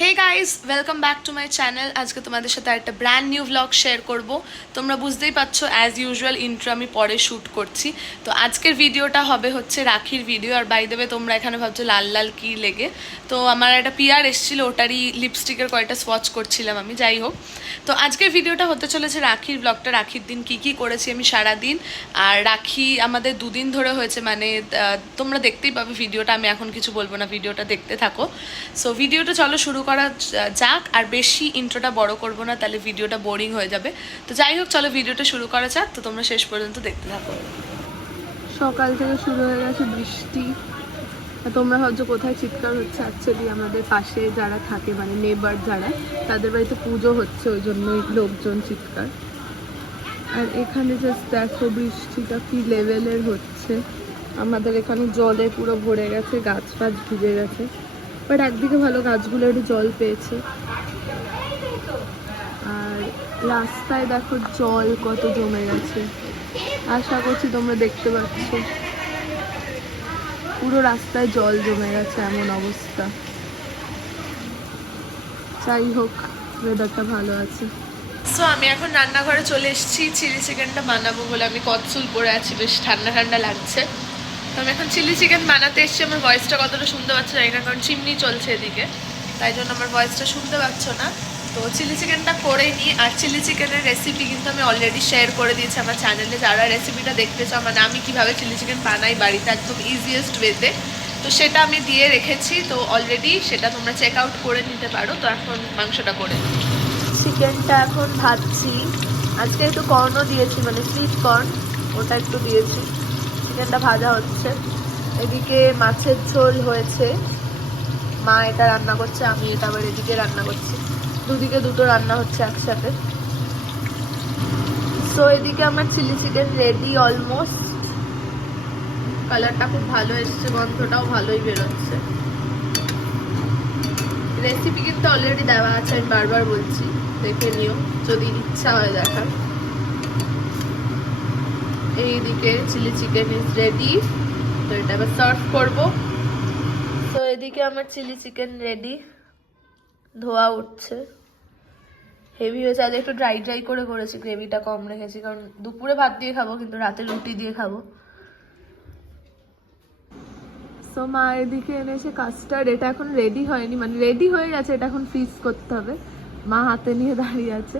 Hey guys, welcome back to my channel. আজকে তোমাদের সাথে একটা ব্র্যান্ড নিউ ভ্লগ শেয়ার করব। তোমরা বুঝতেই পারছো, অ্যাজ ইউজুয়াল ইন্ট্রো আমি পরে শ্যুট করছি। তো আজকের ভিডিওটা হবে হচ্ছে রাখির ভিডিও। আর বাই দেবে তোমরা এখানে ভাবছো লাল লাল কী লেগে, তো আমার একটা পিআর এসেছিলো, ওটারই লিপস্টিকের কয়েকটা সোয়াচ করছিলাম আমি। যাই হোক, তো আজকের ভিডিওটা হতে চলেছে রাখির ব্লগটা। রাখির দিন কী কী করেছি আমি সারাদিন। আর রাখি আমাদের দুদিন ধরে হয়েছে, মানে তোমরা দেখতেই পাবে ভিডিওটা। আমি এখন কিছু বলবো না, ভিডিওটা দেখতে থাকো। সো ভিডিওটা চলো শুরু করা যাক। আর বেশি ইন্ট্রোটা বড় করব না, তাহলে ভিডিওটা বোরিং হয়ে যাবে। তো যাই হোক, চলো ভিডিওটা শুরু করা যাক। তো তোমরা শেষ পর্যন্ত দেখতে থাকো। সকাল থেকে শুরু হয়ে গেছে বৃষ্টি। তোমরা ভাবছো কোথায় চিৎকার হচ্ছে, অ্যাকচুয়ালি আমাদের পাশে যারা থাকে, মানে নেবার যারা, তাদের বাড়িতে পুজো হচ্ছে, ওই জন্যই লোকজন চিৎকার। আর এখানে জাস্ট দেখো বৃষ্টিটা কি লেভেলের হচ্ছে। আমাদের এখানে জলে পুরো ভরে গেছে, গাছ ফাছ ভিজে গেছে। বাট একদিকে ভালো, গাছগুলো একটু জল পেয়েছে। আর রাস্তায় দেখো জল কত জমে গেছে, আশা করছি তোমরা দেখতে পাচ্ছ। পুরো রাস্তায় জল জমে গেছে, এমন অবস্থা। যাই হোক, ওয়েদারটা ভালো আছে। সো আমি এখন রান্নাঘরে চলে এসেছি। চিলি চিকেনটা বানাবো বলে আমি কটসুল পরে আছি, বেশ ঠান্ডা ঠান্ডা লাগছে। তো আমি এখন চিলি চিকেন বানাতে এসেছি। আমার ভয়েসটা কতটা শুনতে পাচ্ছ জানি না, কারণ চিমনি চলছে এদিকে, তাই জন্য আমার ভয়েসটা শুনতে পাচ্ছ না। তো চিলি চিকেনটা করে নিই। আর চিলি চিকেনের রেসিপি কিন্তু আমি অলরেডি শেয়ার করে দিয়েছি আমার চ্যানেলে। যারা রেসিপিটা দেখতে চাও, মানে আমি কীভাবে চিলি চিকেন বানাই বাড়িতে একদম ইজিয়েস্ট ওয়েতে, তো সেটা আমি দিয়ে রেখেছি। তো অলরেডি সেটা তোমরা চেক আউট করে নিতে পারো। তো এখন মাংসটা করে নিই। চিকেনটা এখন ভাজছি। আজকে একটু কর্নও দিয়েছি, মানে সুইট কর্ন, ওটা একটু দিয়েছি। চিকেনটা ভাজা হচ্ছে। এদিকে মাছের ঝোল হয়েছে, মা এটা রান্না করছে, আমি এটা আবার এদিকে রান্না করছি। দুদিকে দুটো রান্না হচ্ছে একসাথে। সো এদিকে আমার চিলি চিকেন রেডি অলমোস্ট। কালারটা খুব ভালো এসছে, গন্ধটাও ভালোই বেরোচ্ছে। রেসিপি কিন্তু অলরেডি দেওয়া আছে, আমি বারবার বলছি, দেখে নিও যদি ইচ্ছা হয় দেখার। এইদিকে চিলি চিকেন ইজ রেডি, তো এটা আবার সার্ভ করবো। তো এদিকে আমার চিলি চিকেন রেডি, ধোয়া উঠছে। হেভি হয়েছে। আজ একটু ড্রাই ড্রাই করে করেছি, গ্রেভিটা কম রেখেছি, কারণ দুপুরে ভাত দিয়ে খাবো, কিন্তু রাতে রুটি দিয়ে খাবো। সো মা এদিকে এনেছে কাস্টার্ড। এটা এখন রেডি হয়নি, মানে রেডি হয়ে গেছে, এটা এখন ফ্রিজ করতে হবে। মা হাতে নিয়ে দাঁড়িয়ে আছে।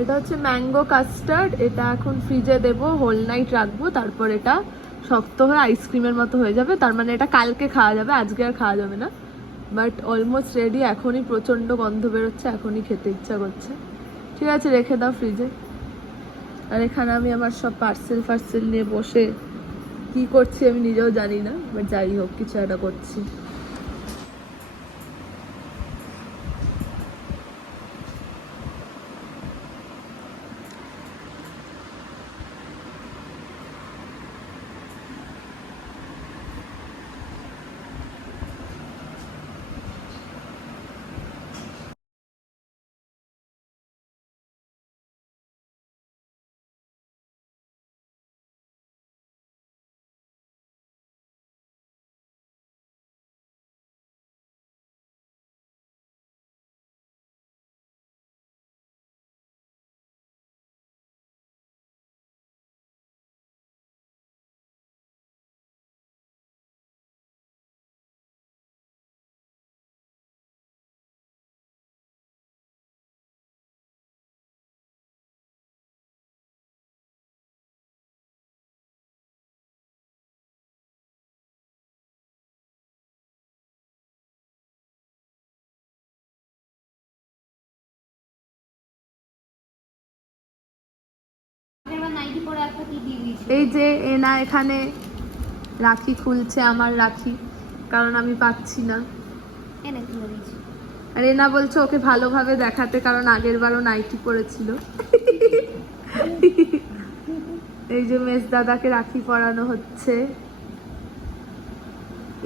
এটা হচ্ছে ম্যাঙ্গো কাস্টার্ড। এটা এখন ফ্রিজে দেবো, হোল নাইট রাখবো, তারপর এটা শক্ত হয়ে আইসক্রিমের মতো হয়ে যাবে। তার মানে এটা কালকে খাওয়া যাবে, আজকে আর খাওয়া যাবে না। But almost ready. এখনই প্রচণ্ড গন্ধ বেরোচ্ছে, এখনই খেতে ইচ্ছা করছে। ঠিক আছে, রেখে দাও ফ্রিজে। আর এখানে আমি আমার সব পার্সেল নিয়ে বসে কি করছি আমি নিজেও জানি না, বাট যাই হোক কিছু একটা করছি। এই যে এনা এখানে রাখি খুলছে, আমার রাখি, কারণ আমি পাচ্ছি না। আর এনা বলছে ওকে ভালোভাবে দেখাতে, কারণ আগের বারও নাইটি পরেছিল। এই যে মেস দাদাকে রাখি পরানো হচ্ছে।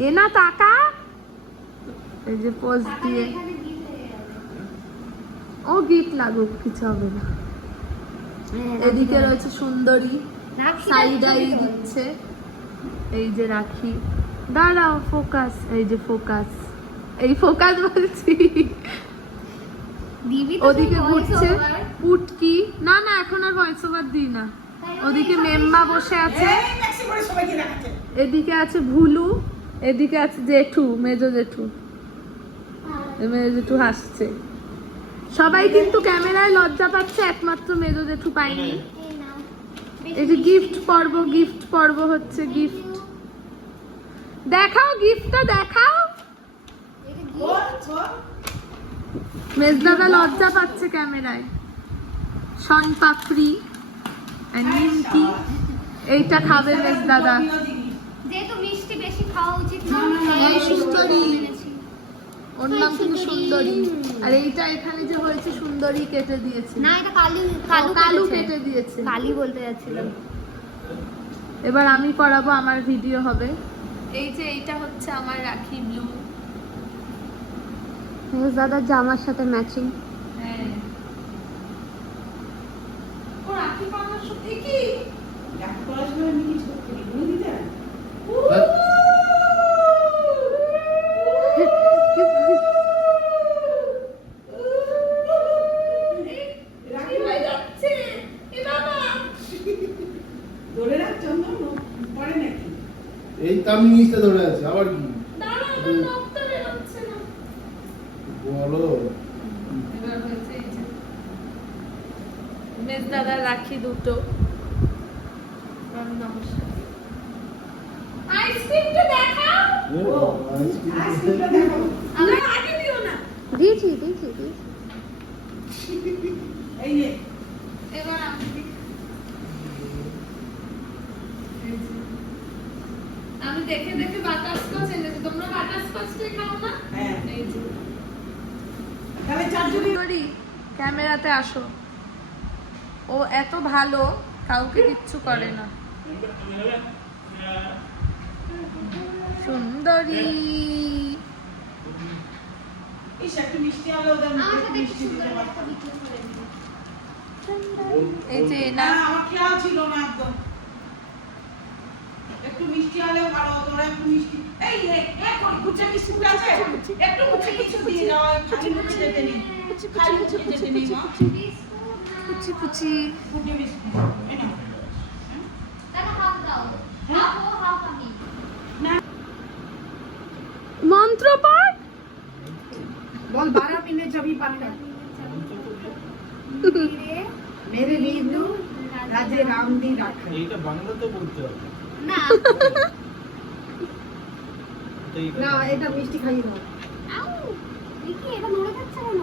এনা তাকা, এই যে পোজ দিয়ে। ও গিট লাগুক, কিছু হবে না। এদিকে রয়েছে সুন্দরী, সাইডাই দিচ্ছে। এই যে রাখি, দাঁড়াও ফোকাস, এই যে ফোকাস। এই ফোকাস বলছি। ওদিকে ঘুরছে পুটকি। না না এখন আর ভয়েস ওভার দিই না। ওদিকে মেম্মা বসে আছে, এদিকে আছে ভুলু, এদিকে আছে জেঠু, মেজো জেঠু। মেজো জেঠু হাসছে। সবাই কিন্তু ক্যামেরায় লজ্জা পাচ্ছে, একমাত্র মেজো জেঠু পায়নি। এই যে গিফট পর্ব হচ্ছে। গিফট দেখাও, গিফটটা দেখাও। মেজদাদা লজ্জা পাচ্ছে ক্যামেরায়। শন পাপড়ি নিমকি, এইটা খাবে মেজদাদা। যেহেতু মিষ্টি বেশি খাওয়া উচিত না, এই সুন্দরী, ওর নাম কিন্তু সুন্দরী। আর এইটা এখানে যে হয়েছে সুন্দরী কেটে দিয়েছে। না এটা কালু কেটে দিয়েছে। কালি বলতে যাচ্ছিলাম। এবার আমি করাবো, আমার ভিডিও হবে। এই যে এইটা হচ্ছে আমার রাখি ব্লু। দাদার জামার সাথে ম্যাচিং। হ্যাঁ ও রাখি বানানোর সত্যি কি রাখি করার সময় আমি কিছু করতে দিই না। এই তার নিচে ধরে আছে আবার কি বলো। মেজদাদা রাখি দুটো। আইসক্রিমটা দেখাও। আইসক্রিমটা দেখো। আমার আগে দিও না। দিয়েছি। এই নে এবার আমি দিই। আমি দেখে দেখে বাটারস্কচ এনেছি, তোমরা বাটারস্কচটাই খাও না? হ্যাঁ এই যে তাহলে চারজনই করি। ক্যামেরাতে আসো। ও এত ভালো, কাউকে কিচ্ছু করে না। সুন্দরী। এই যে না আমার খেয়াল ছিল না একদম। একটু মিষ্টি হলেও ভালো হতো, ওরা একটু মিষ্টি। এই কুচে মিষ্টি আছে, একটু কুচে কিছু দিয়ে দাও, খালি মুখে যেতে নেই, খালি মুখে যেতে নেই মা। পুচি পুচি কুচে মিষ্টি এই নাও। দাদা হাফ দাও, হাফ ও হাফ আমি। মন্ত্র পাঠ बोल 12 मिनट जब ही पानी मेरे वीरू राजे राम दी राख। এইটা বাংলাতে বলতে হবে না না এটা মিষ্টি খাইয়ে দাও। আউ দেখি এটা নড়ে যাচ্ছে কেন?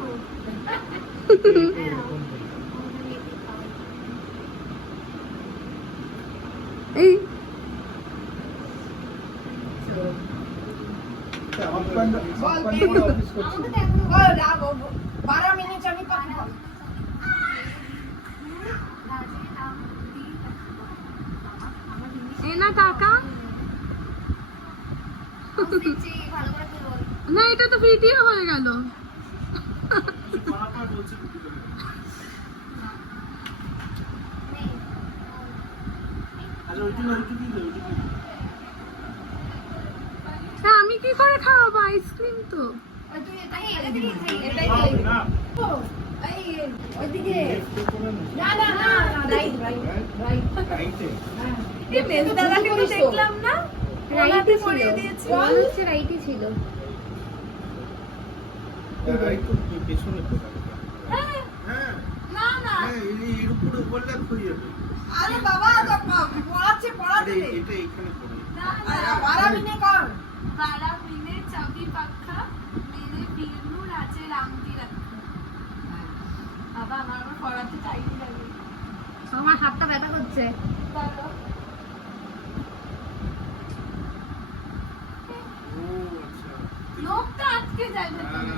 এই অফিস করছি। আমাকে তো এখনো बोल राव 12 मिनट जब ही पानी बोल। এই না কাকা। ভালো করে বল। না এটা তো ভিডিও হয়ে গেল। হ্যাঁ আমি কি করে খাওয়াবো আইসক্রিম তো। তুই এটা দিকে এটাই না এই ওইদিকে না না না রাইট রাইটে এই মেজদাদাকে তো দেখলাম না, রাইটে ছিল, পরিয়ে দিয়েছি। মনে হচ্ছে রাইটে ছিল। রাইট তো পেছনে তো হ্যাঁ হ্যাঁ না না হ্যাঁ এর উপরে বললে হয়ে যাবে। আরে বাবা পড়াচ্ছে পড়াতে আরে এটা এখানে পড়ে না আরে না 12 মিনিট কর। 12 मिनट चाबी पक्का मेरे वीरू राजे राम दी रखा। বাবা আমার পড়াতে টাইম লাগে। আমার হাতটা ব্যথা করছে। বলো ও আচ্ছা লোকটা আটকে যায় ভেতরে।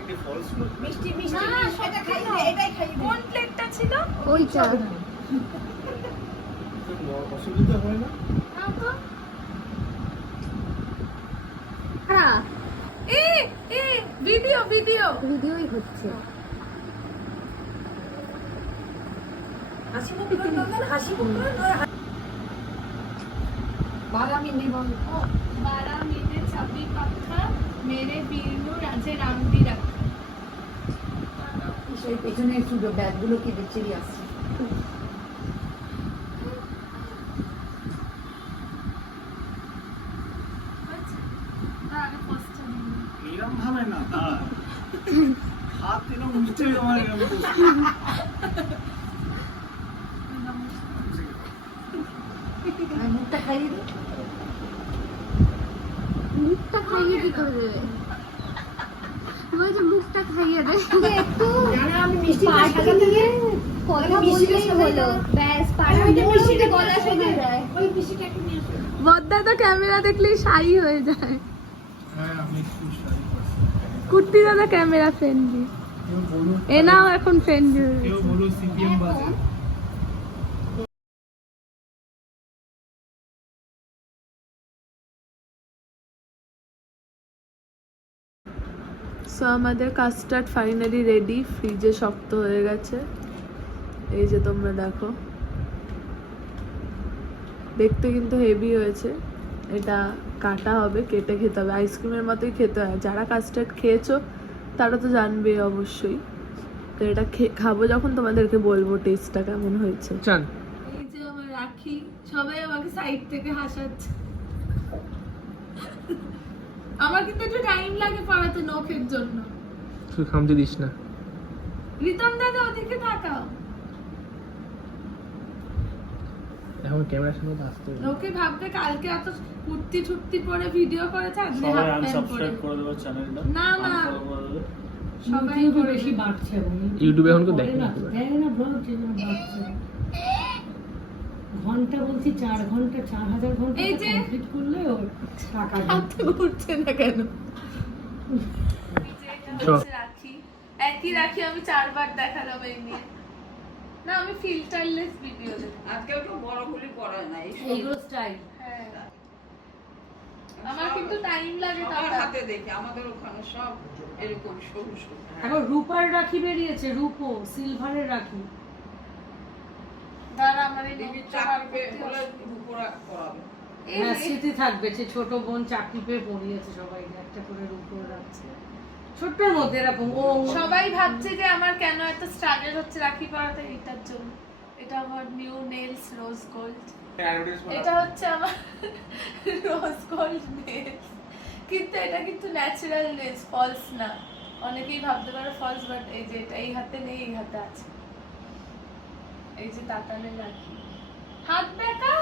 এটা ফলস নোট মিষ্টি মিষ্টি না, এটা খাইয়ে দে, এটাই খাইয়ে দে। কোন প্লেটটা ছিল? ওইটা অসুবিধা হয় না। নাও তো। হ্যাঁ এ এ ভিডিও ভিডিওই হচ্ছে। হাসি মুখ করে নন্দন হাসি মুখ করে 12 মিনিট বল। 12 मिनट सभी पक्का मेरे वीरू राजे रामदी रखा সেই পেছনে শুধু ব্যাগগুলো কি দেখছিলি আসছে এরম ভাবে না তার হাত এরম নিচে আমার এরম মুখটা খাইয়ে দে মুখটা খাইয়ে কি করে দেবে বলছে মুখটা খাইয়ে দে একটু জানা আমি মিষ্টি পার্টি নিয়ে কথা বললেই হলো ব্যাস পার্টিতে মিষ্টিটা গলা শুনে যায় ওই মিষ্টিটা একটু নিয়ে আসো বদ্দা তো ক্যামেরা দেখলেই শাই হয়ে যায় হ্যাঁ আমি একটু শাড়ি পরছি কুর্তি দাদা ক্যামেরা ফ্রেন্ডলি কেউ বলুন এনাও এখন ফ্রেন্ডলি কেউ বলুন সিপিএম বাজে সো আমাদের কাস্টার্ড ফাইনালি রেডি ফ্রিজে শক্ত হয়ে গেছে এই যে তোমরা দেখো দেখতে কিন্তু হেভি হয়েছে এটা কাটা হবে কেটে খেতে হবে আইসক্রিমের মতোই খেতে হয় যারা কাস্টার্ড খেয়েছো তারা তো জানবে অবশ্যই তো এটা খাবো যখন তোমাদেরকে বলবো টেস্টটা কেমন হয়েছে চান এই যে আমার রাখি সবাই আমাকে সাইড থেকে হাসাচ্ছে আমার কিন্তু একটু টাইম লাগে পড়াতে নখের জন্য তুই খামতে দিস না রিতম দাদা ওদিকে তাকাও এখন ক্যামেরার সামনে তো আসতে লোকে ভাববে কালকে এত কুর্তি ছুট্টি পরে ভিডিও করেছে আজকে হাফ প্যান্ট পরে করে দেবো চ্যানেলটা না না সবাই ইউটিউবে করে বেশি বাড়ছে ইউটিউবে এখন কেউ দেখে না। দেখে না ব্লগ বাড়ছে ঘন্টা বলছি 4 ঘন্টা 4000 ঘন্টা এই যে- কমপ্লিট করলে ওর টাকা দেবে। হাতে ঘুরছে না কেন চল। রাখি একই রাখি আমি 4 বার দেখালাম এই নিয়ে না আমি ফিল্টারলেস ভিডিও দেব আজকাল তো বড় গুলি পড়া নাই এইগুলো স্টাইল হ্যাঁ আমার কিন্তু টাইম লাগে আমার তাও হাতে দেখে আমাদের ওখানে সব এরকম সরু সরু এখন রূপার রাখি বেরিয়েছে রূপো সিলভারের রাখি দাঁড়া আমার এই দেখবি নোটটা চাকরি বার পেয়ে করতে হলে হবে। দুপুরা করাবে এই হ্যাঁ রে, স্মৃতি থাকবে যে ছোট বোন চাকরি পেয়ে পড়িয়েছে সবাই একটা করে রূপো রাখছে ছোট্টর মধ্যে এরকম ও সবাই ভাবছে যে আমার কেন এত স্ট্রাগল হচ্ছে রাখি পরাতে এটার জন্য এটা আমার নিউ নেলস রোজ গোল্ড এটা হচ্ছে আমার রোজ গোল্ড নেলস কিন্তু এটা কিন্তু ন্যাচারাল নেলস ফলস না অনেকেই ভাবতে পারে ফলস বাট এই যে এটা এই হাতে নেই এই হাতে আছে এই যে তাতানে রাখি হাত বেঁকা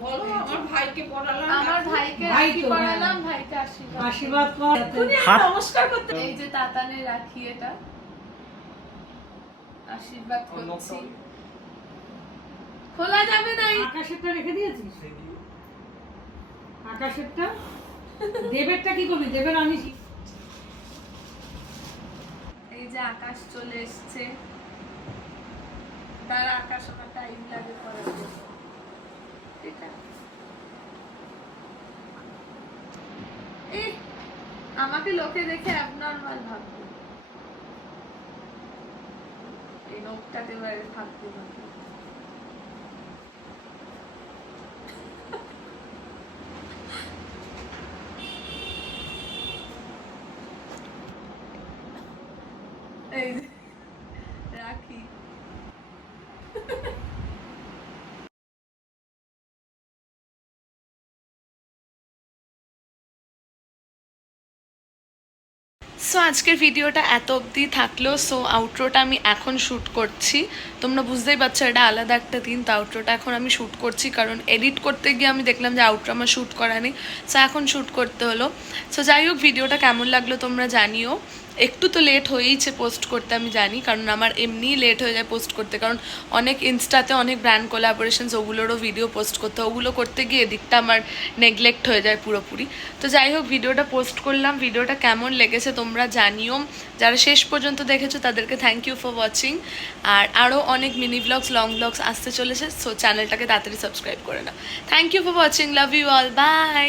বলো আমার ভাইকে পড়ালাম আমার ভাইকে ভাই রাখি তো, হ্যাঁ। পরালাম ভাইকে আশীর্বাদ আশীর্বাদ কর এক্ষুনি আর হাত- নমস্কার করতে এই যে তাতানে রাখি এটা আশীর্বাদ করছি খোলা যাবে না এই- আকাশেরটা রেখে দিয়েছিস আকাশেরটা দেবেরটা কি করবি দেবের আনিস এই যে আকাশ চলে এসছে তার আকাশ আমার টাইম লাগে পড়াতে ঠিক আছে এই আমাকে লোকে দেখে অ্যাবনর্মাল ভাববে এই লোকটাকে এবারে ভাবতে ভাবতে এই যে, রাখি সো আজকের ভিডিওটা এত অবধি থাকলো সো আউটরোটা আমি এখন শ্যুট করছি তোমরা বুঝতেই পারছো এটা আলাদা একটা দিন তো আউটরোটা এখন আমি শ্যুট করছি কারণ এডিট করতে গিয়ে আমি দেখলাম যে আউটরো আমার শ্যুট করা নেই সো এখন শ্যুট করতে হলো সো যাই হোক ভিডিওটা কেমন লাগলো তোমরা জানিও একটু তো লেট হয়েইছে পোস্ট করতে আমি জানি কারণ আমার এমনিই লেট হয়ে যায় পোস্ট করতে কারণ অনেক ইনস্টাতে অনেক ব্র্যান্ড কোলাবোরেশনস ওগুলোরও ভিডিও পোস্ট করতে হয় ওগুলো করতে গিয়ে এদিকটা আমার নেগলেক্ট হয়ে যায় পুরোপুরি তো যাই হোক ভিডিওটা পোস্ট করলাম ভিডিওটা কেমন লেগেছে তোমরা জানিও যারা শেষ পর্যন্ত দেখেছো তাদেরকে থ্যাংক ইউ ফর ওয়াচিং আর আরও অনেক মিনি ব্লগস লং ব্লগস আসতে চলেছে সো চ্যানেলটাকে তাড়াতাড়ি সাবস্ক্রাইব করে নাও thank you for watching love you all by